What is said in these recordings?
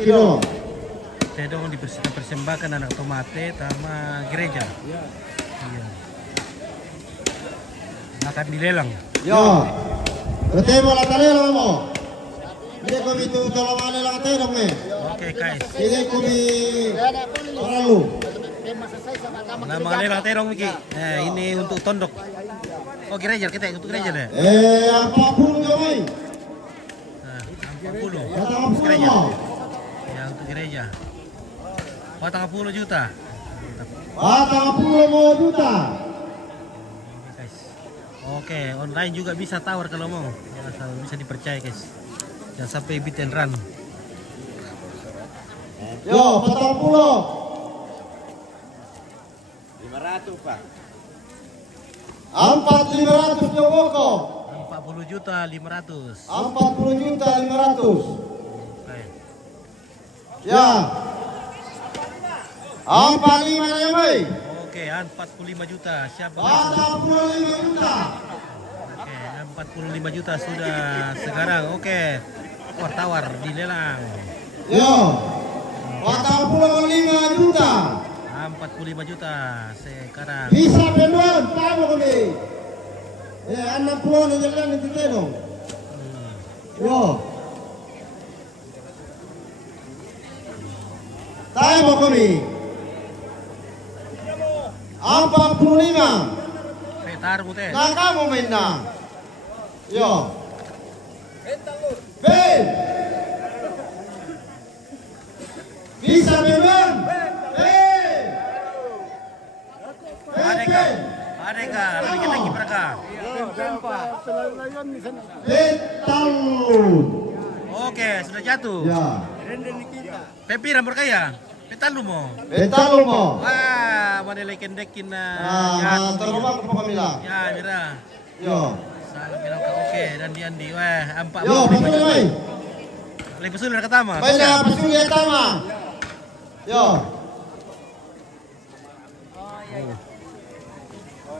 kilo. Saya dong dipersembahkan anak tomate sama gereja. Iya. Akan dilelang. Yo. Ketemu lah lelang mo. Hindi ko ito talaman lang tayo dong eh. Oke, guys. Hindi ko di paralu. Nah, mga lelang terong Miki. Ini untuk tondok. Oh, gereja kita untuk gereja deh. Apa pun kami. Nah, 40. Kata apa Gereja. mo? Ya, untuk gereja. 40 juta. Kata apa mo juta. Guys. Oke, online juga bisa tawar kalau mau. Ya, asal bisa dipercaya, guys. Jangan sampai beat and run. Yo, 40. 500 Pak. 4.500 Joko. 40 juta 500. 40 juta 500. Oke. Ya. 45 na yamay. Oke, 45 juta. Siapa? 45 juta. Oke, 45 juta sudah sekarang. Oke. Wah, tawar dilelang. Yo. 45 juta. 45 juta sekarang. Bisa penduan, paano kami? 60 na jalan ng titeno. Yo. Tayo mo kami. 45. Petar mo te. Nakamo may na. Yo. Ben. Bisa penduan. Adeka, bikin lagi mereka. Betalun. Oke, sudah jatuh. Ya. Pepira berkaya. Petalu mo. Betalun mo. Wah, manilai kendekin na. Terubah ke pamila. Ya, mira. Yo. Salah bilang ka oke dan Andi. Wah, 45 Yo, betul juta. may. Lebih sulit ketama. Banyak pasuli tama. Yo.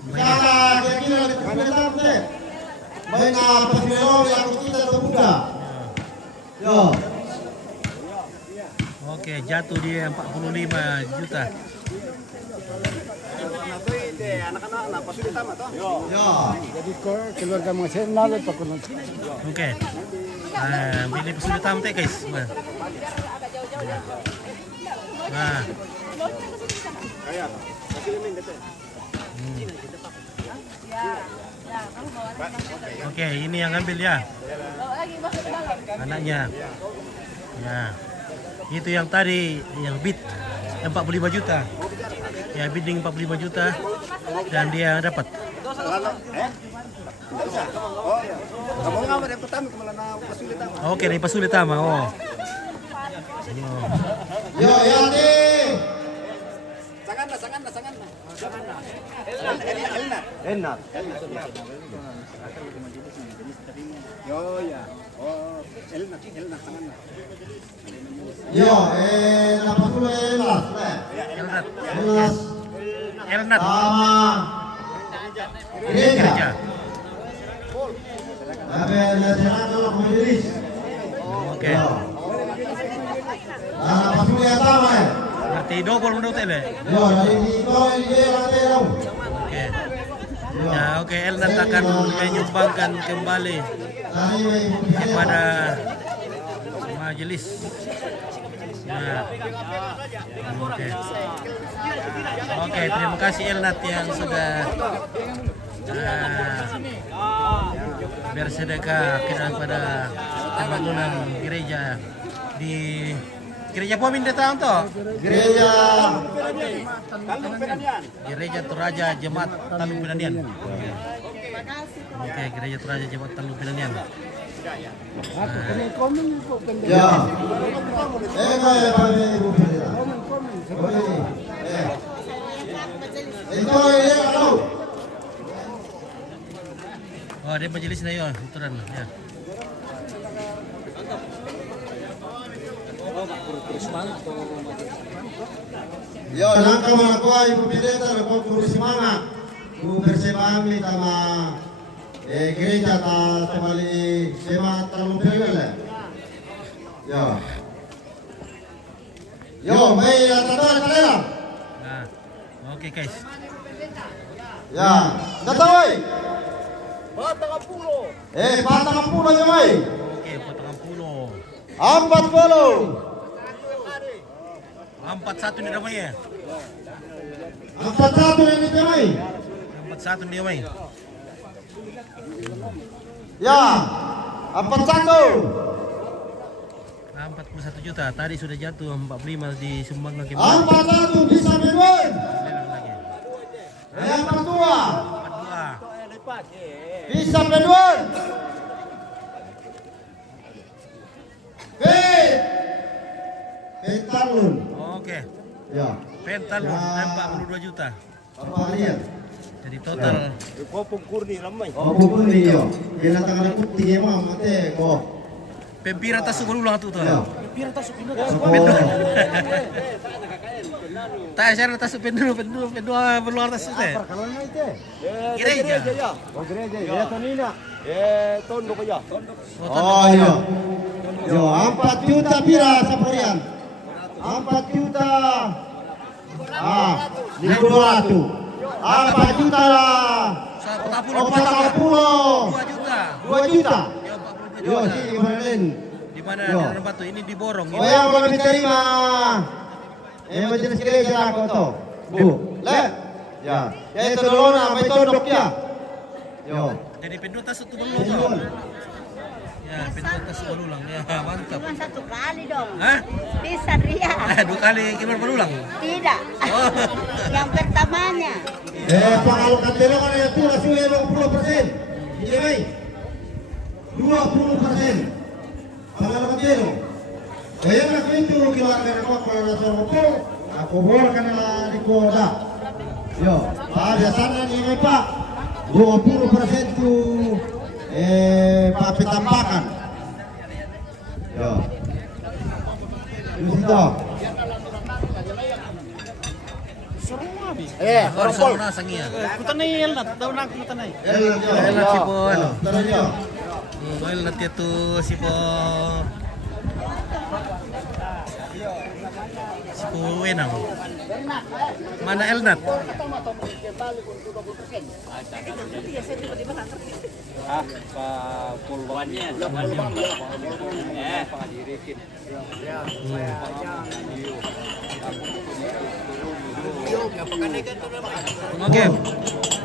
Kaya kira kita tete. Banyak pasuli yang kita terbuka. Yo. Oke, jatuh dia 45 juta. Anak-anak pasulit tama to. Yo. Jadi keluarga mga saya nalo pa kuno. Oke. Pilih kesulitan teh guys. Nah. Kaya. Pasulit min dete. Oke, ini yang ambil ya. Anaknya. Ya. Itu yang tadi yang bid 45 juta. Ya, bidding 45 juta dan dia dapat. Kamu nga ba pertama kung na pasulit tama. Oke, dari pasulit tama. Oh. Yo, Yandi. Sangan na. Enak. Yo ya. Oh, enak sangan na. Yo, napasulo elas. Elnat. Elas. Elnat. Tama. Gereja. Gereja. Abe, nasional kalau majelis. Oke. Yo. Napasulo tama eh. Berarti double menurut ele. Yo, dari dito ini nanti daw. Oke. Ya, oke, Elnat akan menyumbangkan kembali Tadi may kepada majelis. Nah. Oke. Oke, terima kasih Elnat yang sudah bersedekah kepada pembangunan gereja di Gereja Pomin datang toh. gereja Gereja Toraja Jemaat Talung Pinanian. Oke, Gereja Toraja Jemaat Talung Pinanian. Ako kami komen po pende. ya. Kaya pwede ibu pila. Komen. Ito ya kalau. Oh, ada majelis na yun. Ituran. Ya. Yo, nangka mga kuha ibu pilita na kung puro semangat. Kung persemami tama gereja ta temali sema talong pelele. Yo. Yo, may tatuan kanila. Nah, oke guys. Ya, datoy. Batang Apulo. Batang ang puno yung ay. Oke, potongan pulo. 40. 41 ni damai ya. 41 ini kamay. 41 dia mai. Ya, 41. 41 juta. Tadi sudah jatuh 45 disumbang lagi. 41 bisa menuin. Lelang lagi. Yang kedua 42. bisa menuin. Pentalun. Oke. Ya. Pentalun Ya. 42 juta. Apa lihat? Jadi total Popong kurni ramai. Oh, bukan ni yo. Kena tangan putih emang mate ko. pempira tas berulang tuh tuh. Ya. Suku. Tak saya tas pendu berulang tas teh. Perkalannya itu. Gereja. ya. Oh gereja, ya Tonina. Tondo kaya. Oh iya. Yo, 4 juta pira sapurian. 4 juta. 1.200. 4 juta lah. 40. 2 juta. 2 juta. Ya 42 Yo, juta. si Ibrahim. Di mana Yo. di Batu ini diborong. Oh yang belum diterima. Majelis gereja aku tuh. Bu. Le. Ya. Ya itu dulu na, may tondok ya. Yo. Jadi pendu tas itu berulang. Ya, pendu tas berulang. Ya, mantap. Cuma satu kali dong. Hah? Bisa Ria. 2 kali gimana berulang? Tidak. Oh. Yang pertamanya. Pangalokan telo kan itu langsung 20%. Ini mai. 20%. Pangalokan telo. Kaya na kwento kilakan ako para nasa ko. Ako bor kanila di koda. Yo, biasanya ni may pa 20% tu papitambakan. Yo. Dito. Baru sana sangia. Elat si po ano. Tara niyo. Elat itu si po. Si po Wenang. Mana Elnat? Oke.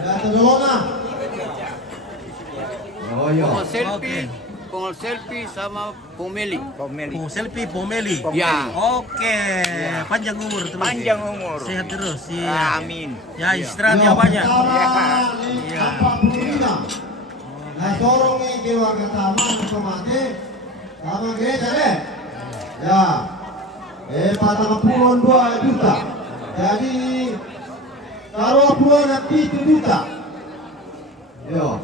Ya, tolong na. Oh, yo. Oke. Pengol selfie sama pemeli. Oh, selfie Pomeli. Ya. Oke. Panjang umur terus. Panjang umur. Sehat terus. Iya. Amin. Ya istirahat yang banyak. Iya. Nah, sorong ni keluarga taman pemate. Taman gereja deh. Ya. 42 juta. Jadi taruh puluhan 7 juta. Yo.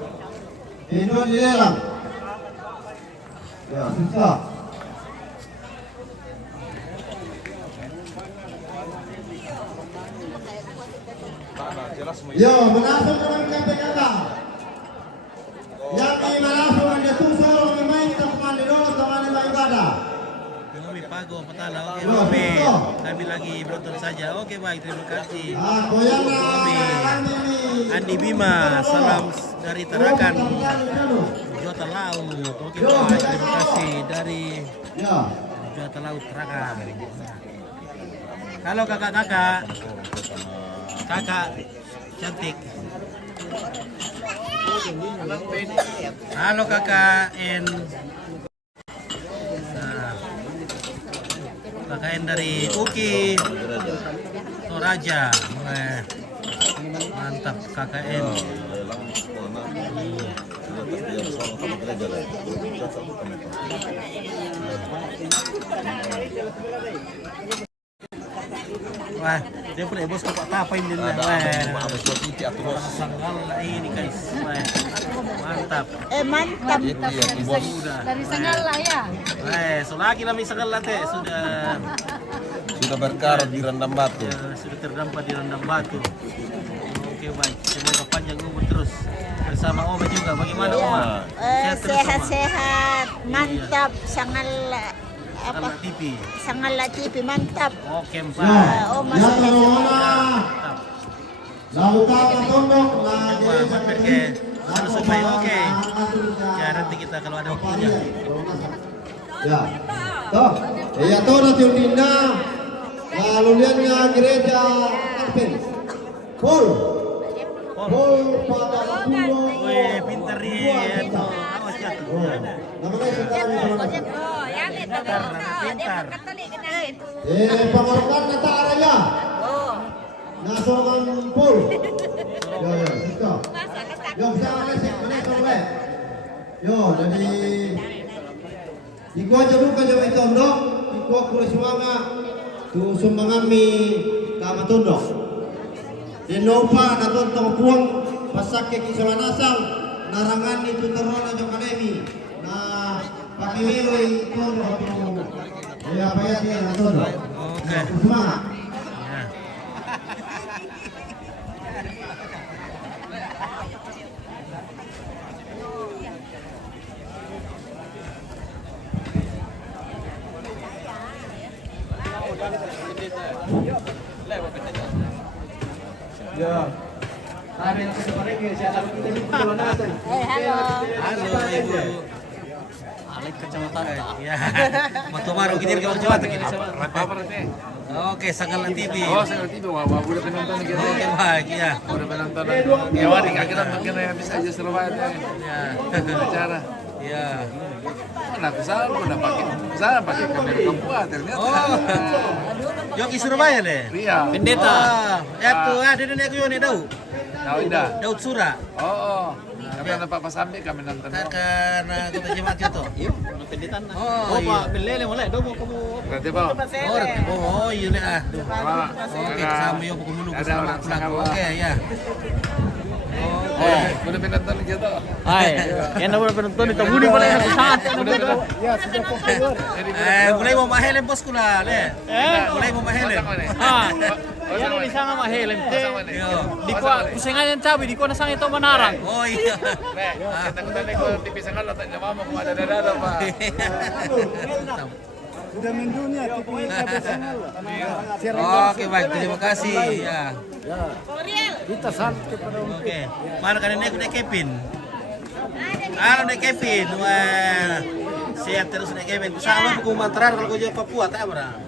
Ini di dalam. Ya, susah. Yo, menasuk dengan KPK. Yang ini menasuk dengan susah main teman di dalam teman di ibadah. Kami pago petala. Oke, Yo, Mami. susah. Kami lagi menonton saja. Oke, baik. Terima kasih. Goyang Kami. lah. Andi Bima, salam dari Tarakan, Jota Laut. Oke, baik. Terima kasih dari Ya. Jota Laut Tarakan. Halo kakak-kakak. Kakak cantik. Halo kakak N. Nah, kakak N dari Uki Toraja. Wah, mantap kakak N. Wah, dia pun bos kok tapain din na. Wah, sanggal ini guys. Wah, mantap. Mantap. Dari Sangala ya. Wah, so lagi kami sanggal teh sudah berkarat di Rendang Batu. ya, sudah terdampar di Rendang Batu. Oke baik, semoga panjang umur terus bersama Oma juga. Bagaimana Oma? Terus, Oma? Sehat-sehat. Mantap. Sangala. apa? TV. Sangala TV, mantap. Oke, Ya, 4. Oh, ya masuk Tarona. Lautan tondok na Coba mampir ke Sana Supaya. Oke. Ya, nanti kita kalau ada waktunya. Ya. Toh, ya toh na Tiundina. Lalu liannya gereja Advent. Paul pada pulau. Wih, pintar dia itu. Awas jatuh. Namanya sekarang di sana. Oh, yan ito. Pintar. Pangalakan na taaraya. Oh. Nasokan Paul. Ya, sisto. Yo, bisa mana soleh. Yo, jadi ikuan jadu ka jam itu ndok, ikuan kulis wanga tu sumangami ka matundok. Dinopa na tontong puang pasak ke kisolan asal narangan itu terona jam akademi. Nah, pakimiru itu ya apa ya dia na tondok. Oke. Semangat. Ya. Halo. Halo Ibu. Alik kecamatan. Ya. Matomaru kidir ke kecamatan kini. Oke, Sanggalan TV. Oh, saya ngerti tuh, wah, udah penonton gitu. Oke, baik ya. Udah penonton. Ya, wah, akhirnya makin habis aja Surabaya deh. Ya. Acara. Ya. Nah, kesana pakai kamera kampua ternyata. Oh. Yoki Surabaya deh. Iya. Pendeta. Ya tuh, ada nenek aku nih Daud. Tahu dah. Daud Sura. Oh. Kami nampak Pak Sambi kami nonton. Karena kota jemaat itu. Iya, pendidikan. Oh, iya. Belele mulai dong kamu. Berarti Pak. Oh, iya nih ah. Duh. Pak. Oke, sambil yuk menunggu Ada sama orang pulang. sangat Oke, ya. Oh, udah penonton gitu. Hai, yang udah penonton itu budi boleh aku saat. Ya, sudah keluar. Mulai mau mahelen bosku lah, le. Mulai mau mahelen. Ah, yan ni sana mahelen te. Yo. Di ko kusengan sabi di ko na sang ito manarang. Oh iya. Kita kembali ke TV Sangal tanya mama kung ada Pak. Sudah mendunia TV internasional. Oke, baik. Terima kasih. Ya. Kita sampai pada Oke. Mana kan naik Kevin? Naik Kevin. Wah. Sehat terus naik Kevin. Sama buku mantra kalau kau jawab Papua tak apa?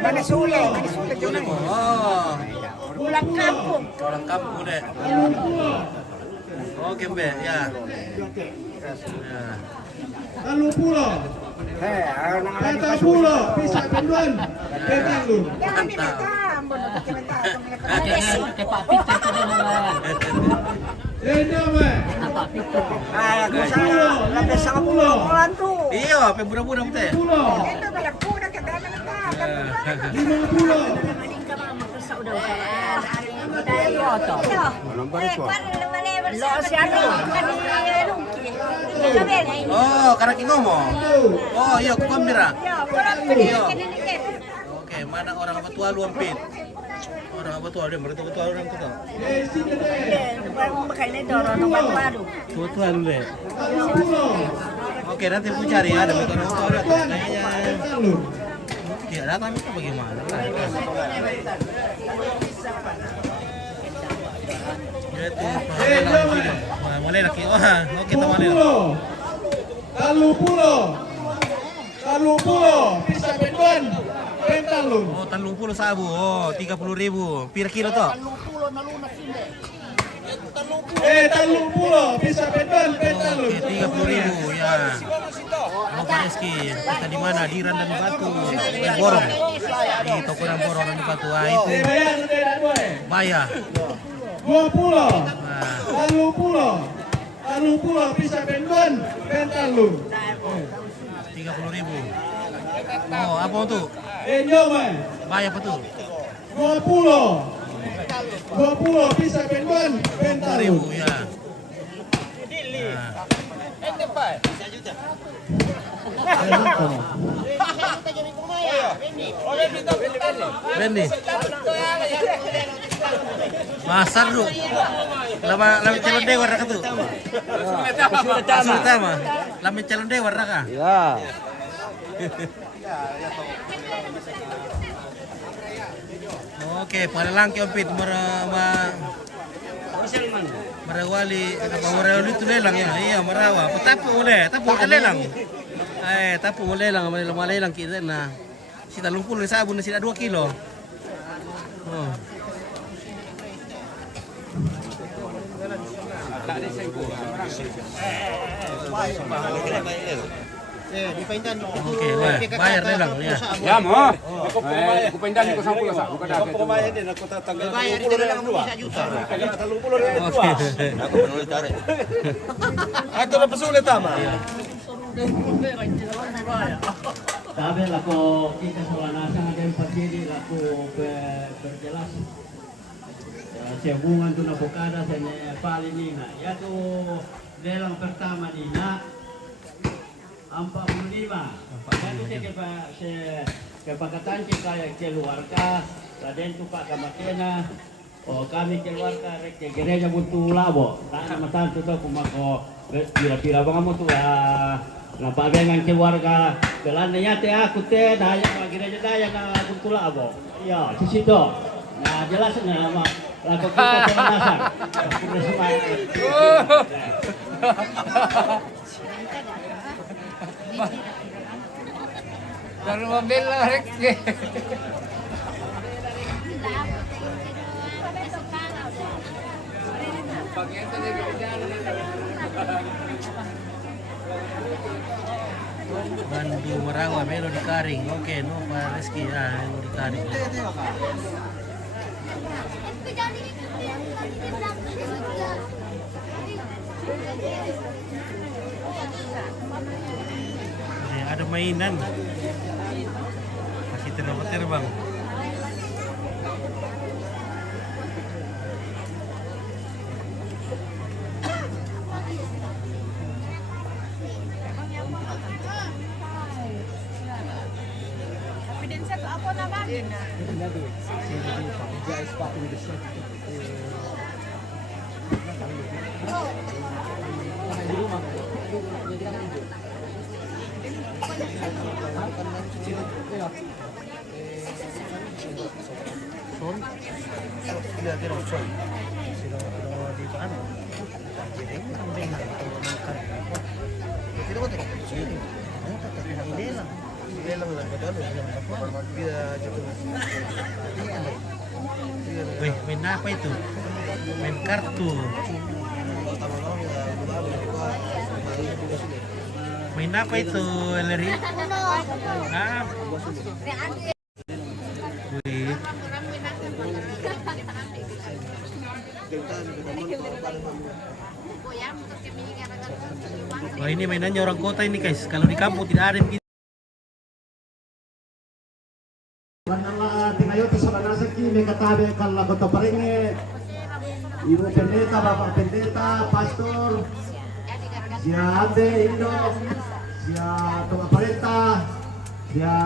Mana sule? Oh. Pulang kampung. Pulang kampung deh. Oke, Mbak. Ya. Ya. Lalu pulau. Kata pulau bisa penduan. Ketanggung. Jangan dimakan, bono kita Iya, apa budak-budak teh? Oh, karena ngomong. Oh, iya, aku gembira. Iya. Oke, mana orang Betua luampit? Orang Betua dia Betua orang tu. Betua lu deh. Oke, nanti aku cari ada Betua orang kayaknya. Ya, datang itu bagaimana? Itu mulai lagi. Wah, oke teman. Lalu pulau bisa penduan. Pentalun. Oh, Tanlung Pulo sabu. Oh, 30.000. Pira kilo to? Talung pulau bisa penduan. Pentalun. Oke, 30.000 ya. Oh, Pak Reski, kita di mana? Di Randan Batu, di Borong. Di toko dan Borong Randan Batu. Wah, itu bayar. 20. Nah, Lalu pulau bisa penduan. Pentalun. 30.000. Oh, apa tuh? Enjoy. Bayar apa tuh? 20 bisa penduan. Pentalun. 30.000 ya. Bendi. Masar lu. Lama calon dewa raka tu. Tama. Lama calon dewa raka. Ya. Oke, palalang kiompit marawali itu lelang ya. Iya, marawa. Tapu lelang. Tapu lelang lelang kita na. Sita lumpur ni sabun sita 2 kilo. Oh. Oke, bayar lelang ya. Ya mo. Aku pindahan ko 10 sa. Bukan dah. Pemain din ako tatanggal. Bayar itu lelang 1 juta. Oke. Aku menulis tarik. Ato na pasulit tama. Sabi ako kita sa lanasang ada pagdili ako berjelas sa hubungan tu na bukada sa palinina. Yaitu lelang pertama nina 45. Yaitu kepakatan kita keluarga dan tu Pak Kamatena. Kami keluarga ke gereja Buntu Labo. Tak matan tu kumako pira-pira bang mo tu napabengan keluarga kelananya teh aku teh daya gereja daya na Buntu Labo. Ya, di situ. Nah, jelasnya lama lagu kita jelasan. Dari mobil lah rek. Bandu Marawa melo di Karing. Oke, no Pak Reski melo di Karing. Ada mainan. Masih terbang. Wih, main apa itu? Main kartu. Main apa itu, Eleri? Ah. Wih. Wah, ini mainannya orang kota ini guys. Kalau di kampung tidak ada begitu. Tingayo sa lanasa ki may katabi kang lagot pa rin Ibu pendeta, bapak pendeta, pastor, siya ate Indo, siya tunga parenta, siya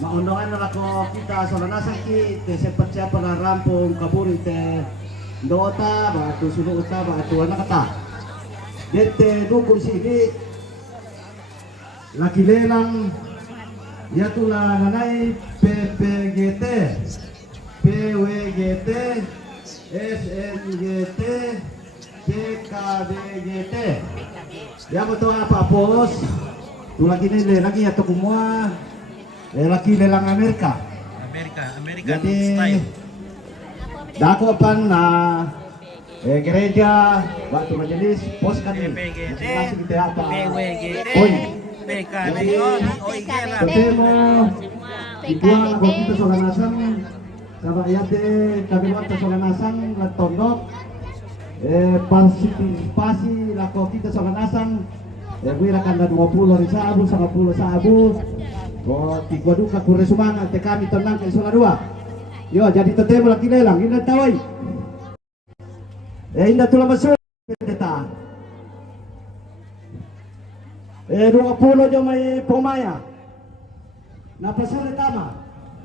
maundangan na ako kita sa lanasa ki te sepat siya para rampong kaburi te dota batu suluta batu anak kata. Dete dukul sini laki lelang yatula nanay PPGT, PWGT, SNGT, PKBGT. Ya betul apa pos? Tu lagi ni lagi atau semua lagi lelang Amerika. Jadi dakopan na gereja waktu majelis pos kan PPGT, masih kita apa? PWGT, PKBGT, Ketemu Igual ako kita sa lanasang sama yate kami waktu sa lanasang latondok partisipasi lako kita sa lanasang wira kanda 20 risabu sa 10 sabu o tigwa duka kure sumanga te kami tenang ke sola dua yo jadi tetemo laki lelang indah tawai indah tula masuk pendeta 20 jo may pumaya napasulit tama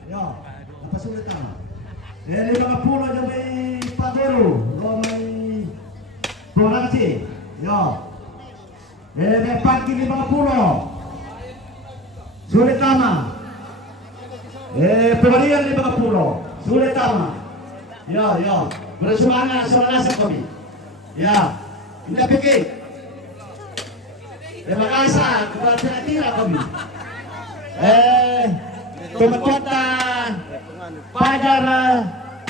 yo napasulit tama Lima puluh yung may paguro. O may Boransi. Yo. May pagi 50. Sulit tama. Pemarian 50. Sulit tama. Yo. Bersumana suara kami. Ya. Tidak pikir. Terima kasih kepada tira kami. Kota Pajar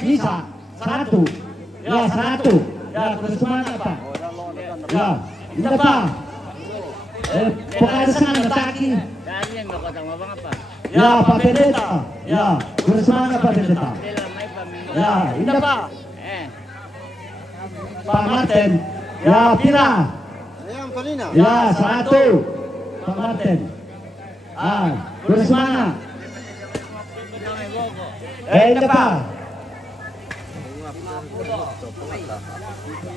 bisa 1. Ya 1. Ya bersumana Pak. Ya. Tidak Pak. Pokoknya sana taki. Ya Pak Pendeta. Ya bersumana Pak Pendeta. Ya indah Pak. Pak Martin. Ya Pira. Ya 1. Pak Martin. Bersumana. Indah Pak.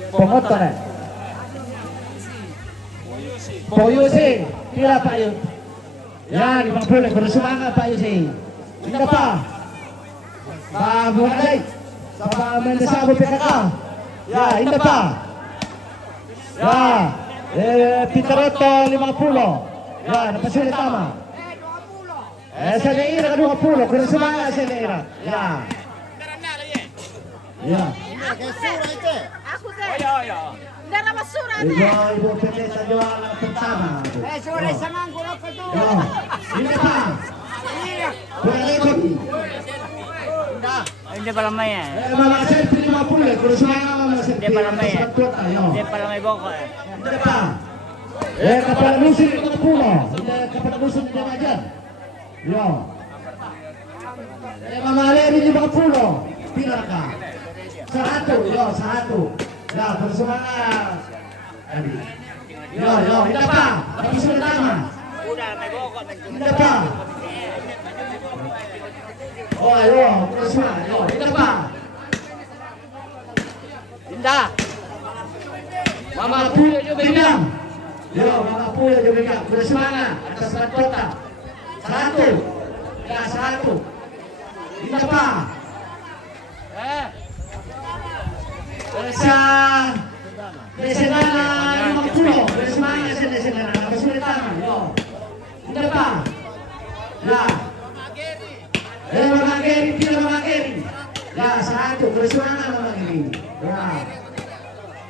Pengotor ya. Poyusi, pira Pak Yu? Ya 50 bersumana Pak Yusi. Indah Pak. Pak Bukai. Sama Mendesabu PKK. Ya indah Pak. Ya. Pitaroto 50. Ya napasulit tama. Seleira ka 20. Bersumana Seleira. Ya. Ya. Aku deh. Hindi na basura Ibu Pendeta jualan pertama. Sure, sangan ko lang ka doon. Ya. Ini Pak. Berikut. Hindi pala may eh. Mama selfie 50. Kalau semangat mama selfie. Hindi pala may eh. Ayo. Hindi pala may boko eh. Hindi pa. Kepala musuh 50. Hindi kepala musuh di aja. Yo. Mama Leri 50. Pira ka? 100. Yo, 100. Ya, bersemangat. Yo, hindi pa. Tapi sudah tama. Udah may boko. Hindi pa. Oh, ayo, bersemangat. Yo, hindi pa. Indah. Mama Puyo juga bilang. Yo, Mama Puyo juga bilang. Bersemangat atas kota. 1. Ya, 1. Hindi pa. Sa Desenana 50. Bersemangat sa Desenana. Kesulitan. Yo. Hindi pa. Ya. Mama Geri, pila Mama Geri. Ya, 1. Bersemangat Mama Geri. Ya.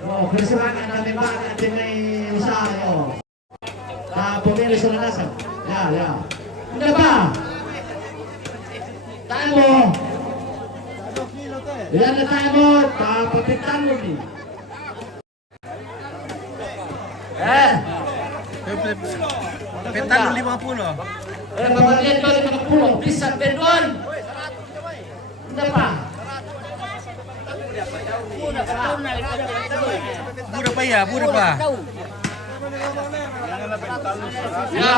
Oh, bersemangat namin banget din may usaha yo. Pumili sa lanasan. Ya. Hindi pa. Tayo mo. Yan na tayo mo. Papitan mo ni. Petan 50. Pamagyan ko 50. Bisa Pedon. Hindi pa. Buda pa ya, buda pa. Ya.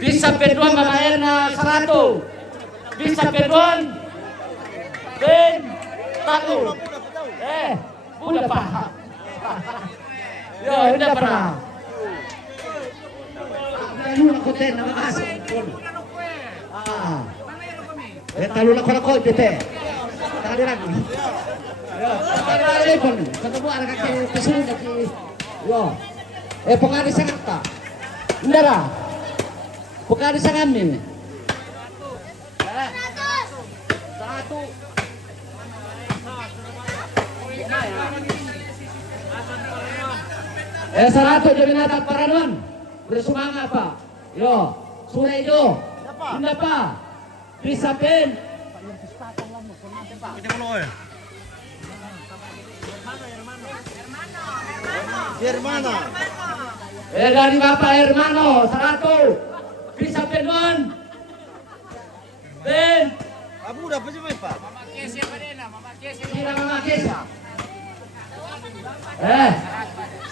Bisa Pedon mamayar na 100. Bisa Pedon. Ben. Tato. Buda pa. Yo, hindi pa. Talula ko ten na makasok. Talula ko na ko, tete. Tadi lagi. Tadi lagi pun. Ketemu anak kaki pesun kaki. Yo. Pengaris sangat tak. Ndara. Pengaris sangat ni. 100 jadi natak paranon. Bersemangat Pak. Yo, sudah itu. Indah Pak. Bisa pen. Hermano. Dari Bapak Hermano 100. Bisa penon. Ben. Abu udah apa sih Pak? Kira Mama Kesha.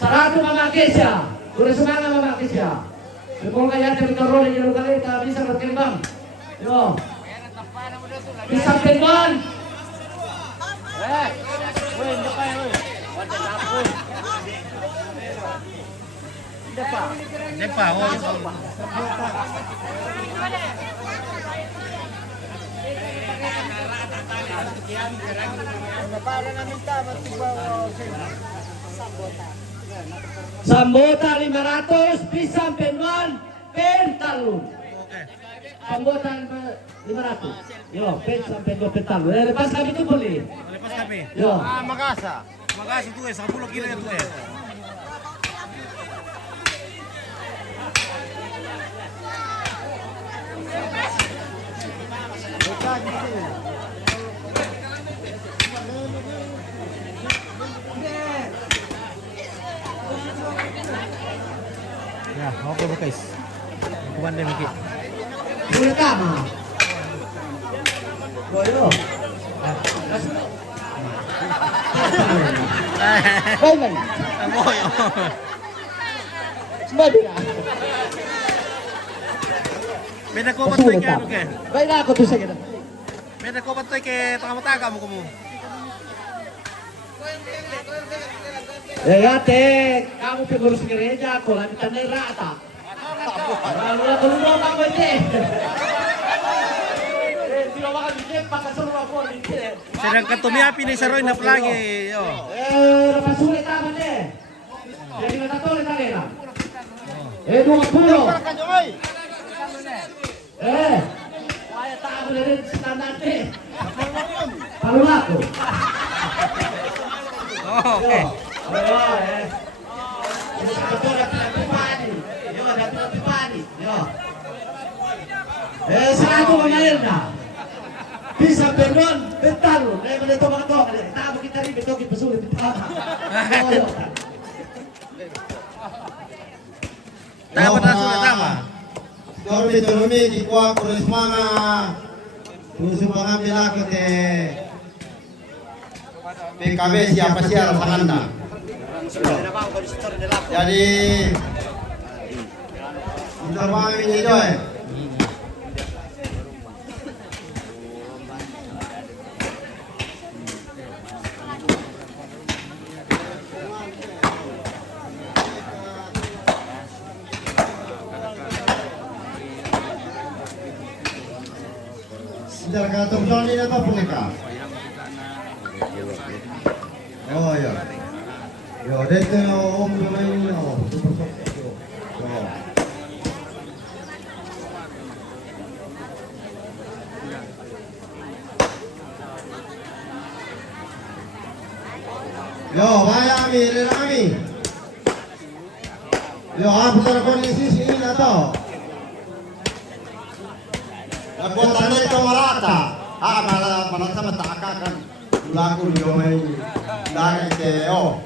100 Mama Kesha. Bersemangat Mama Kesha. Semoga ya tertorol di jalur kali bisa berkembang. Yo. Bisa penon. Depa, oh. Sambutan 500 pisang penuan pentalun. Oke. Sambutan 500. Yo, pisang penuan pentalun. Lepas kami tu boleh. Lepas kami. Yo. Makasih tuh 10 kilo ya tuh ya. Ya, oke guys. Kuman deh Miki. Boleh tama. Boyo. Baik. Amoy. Baik. Beda ko patoy ke ano ke? Baik na ako to sa gina. Beda ko patoy ke tanga-taga mo kumu. Ate, kamu pengurus gereja, aku lagi tanah rata. Lalu aku lupa apa ini. Tidak makan ini, pakai seluruh aku ini. Sedang katumiapi ni saroy na plagi. Yo. Lepas sulit apa deh? Jadi kita tolong tadi lah. 20. Saya tahu dari standar deh. Kalau aku. Oh, oke. Satu mengalir bisa benon betalun. Boleh tolong tolong. Tak kita ribet kita pesulit pertama. Tama na sulit tama. Dormi di kuah kurismana. Terus mengambil aku PKB siapa sih alasan Anda? Jadi interview ini doy. Sudah kata Johnny apa punika? Oh ya. Yo, dito om main no. Yo, vaya ami. Yo, apa cara kondisi sini atau? Aku tanya itu merata. Malah sama tak akan laku di rumah ini. Dari Teo.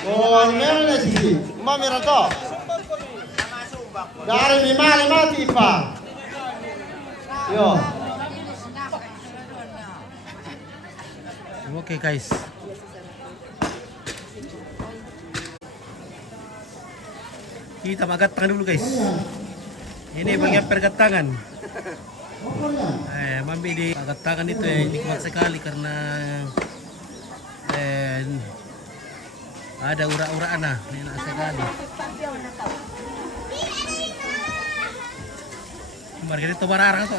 Oh, mana sih? Mami rato. Dari lima mati pak. Yo. Oke guys. Kita magatang dulu guys. Ini bagian pergatangan. Mami di pergatangan itu nikmat sekali karena ada ura-uraan nah, enak sekali. Kemarin itu barang tuh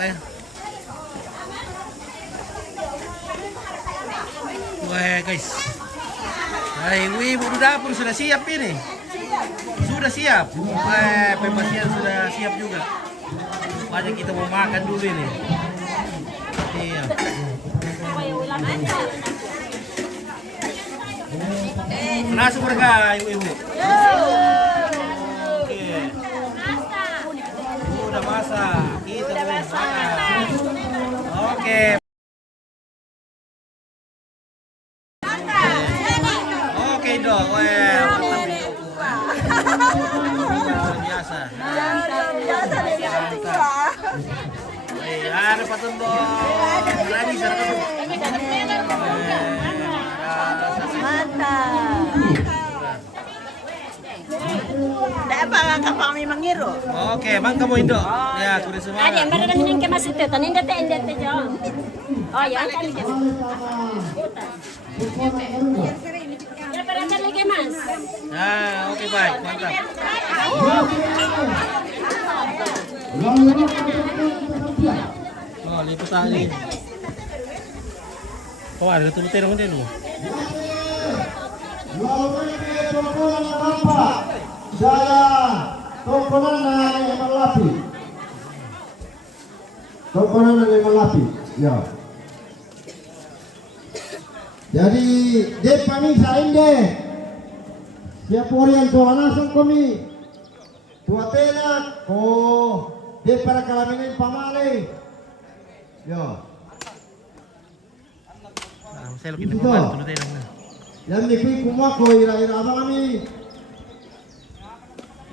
Wah guys. Ibu dapur sudah siap ini. Sudah siap. Pembasian sudah siap juga. Banyak kita mau makan dulu ini. Iya. Nasi berkah ibu-ibu. Oke. Udah masak. Kita masak. Oke. Oke dong. Biasa. Ada patumbong. Lagi sana tuh. Dapat kami mengiru. Oke, mang kamu Indo. Ya, kudu semua. Ada yang berada di ke masjid itu, tadi ndete jauh. Oh ya, kan ke. Ya berada lagi Mas. Nah, oke baik, mantap. Oh, lipat tali. Pawari ka tulutero mo din mo. Lalu ini tumpuan yang nampak saya tumpuan yang melapi. Tumpuan yang melapi. Ya. Jadi dia kami sainde. Siapa orang tua nasan kami. Tua tenak. Oh, dia para kalamin pamale. Ya. Saya lagi pamale tulutero na. Yang mikir kumako ira-ira abang kami.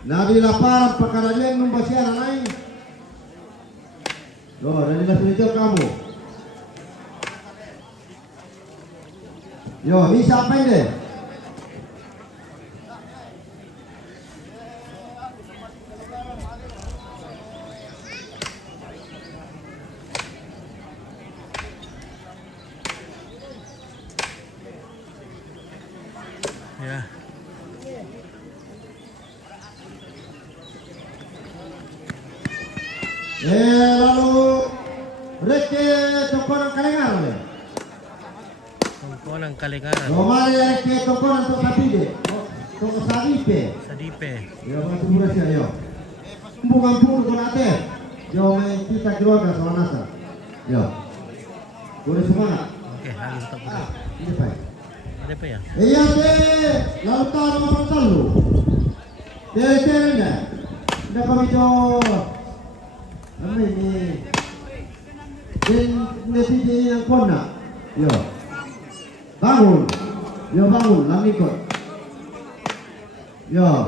Nadi lapar pekaranya membasian lain. Loh, dari langsung kamu. Yo, bisa apa ini? Ya. Lalu reke tokonan kalengar le. Tungkuan ang kalingaran. Romare reke tokonan to sapide. Toko sabipe. Sa dipe. Yo, mga tumura siya yo. Bungang-bungang ko natin. Yo, may kita keluarga sama nasa. Yo. Boleh semangat. Oke, halin tak pula. Ini pa. Ada pa ya? Iya deh, lalu tahu apa tahu. Tere na. Nda kami jo. Apa ini? Dan netizen yang kona. Yo. Bangun. Yo bangun, lagi kok. Yo.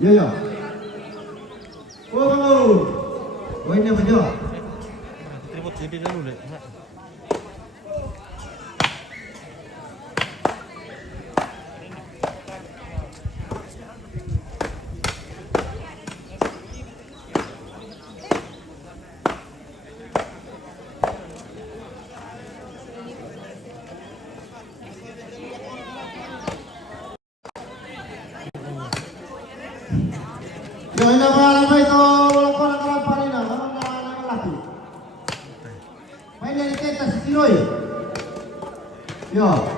Yo yo. Oh. Oh ini apa jo? Tribut gede dulu deh. Yo ini apa itu? Walang ko ng kalamparin na. Walang na laki. May nalita si Siloy. Yo.